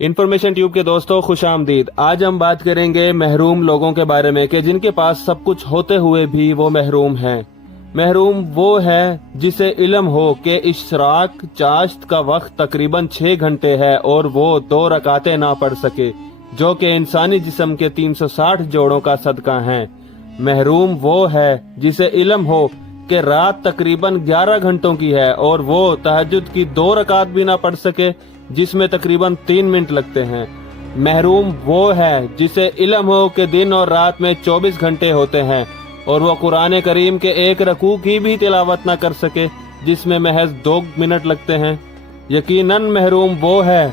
Information tube کے دوستوں خوش آمدید۔ آج ہم بات کریں گے محروم لوگوں کے بارے میں کہ جن کے پاس سب کچھ ہوتے ہوئے بھی وہ محروم ہیں۔ محروم وہ ہے جسے علم ہو کہ اشراق چاشت کا وقت تقریباً 6 گھنٹے ہے اور وہ 2 رکعتیں نہ پڑھ سکے جو کہ انسانی جسم کے 360 جوڑوں کا صدقہ ہیں۔ محروم وہ ہے جسے علم ہو کہ رات تقریباً 11 گھنٹوں کی ہے اور وہ تہجد کی 2 رکعت بھی نہ پڑھ سکے جس میں تقریباً 3 منٹ لگتے ہیں۔ محروم وہ ہے جسے علم ہو کہ دن اور رات میں 24 گھنٹے ہوتے ہیں اور وہ قرآن کریم کے 1 رکوع کی بھی تلاوت نہ کر سکے جس میں محض 2 منٹ لگتے ہیں۔ یقیناً محروم وہ ہے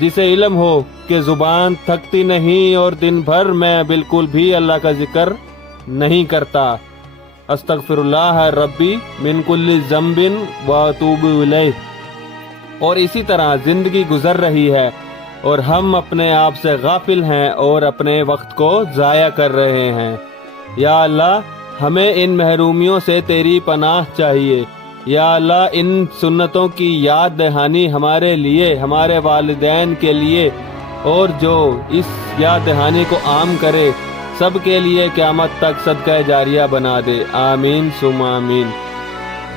جسے علم ہو کہ زبان تھکتی نہیں اور دن بھر میں بالکل بھی اللہ کا ذکر نہیں کرتا۔ استغفر اللہ ربی من کل ذنب واتوب الیہ۔ اور اسی طرح زندگی گزر رہی ہے اور ہم اپنے آپ سے غافل ہیں اور اپنے وقت کو ضائع کر رہے ہیں۔ یا اللہ ہمیں ان محرومیوں سے تیری پناہ چاہیے۔ یا اللہ ان سنتوں کی یاد دہانی ہمارے لیے، ہمارے والدین کے لیے اور جو اس یاد دہانی کو عام کرے سب کے لیے قیامت تک صدقہ جاریہ بنا دے۔ آمین ثم آمین۔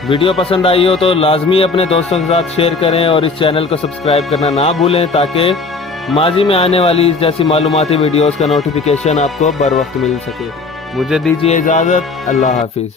ویڈیو پسند آئی ہو تو لازمی اپنے دوستوں کے ساتھ شیئر کریں اور اس چینل کو سبسکرائب کرنا نہ بھولیں تاکہ ماضی میں آنے والی اس جیسی معلوماتی ویڈیوز کا نوٹیفیکیشن آپ کو بر وقت مل سکے۔ مجھے دیجیے اجازت۔ اللہ حافظ۔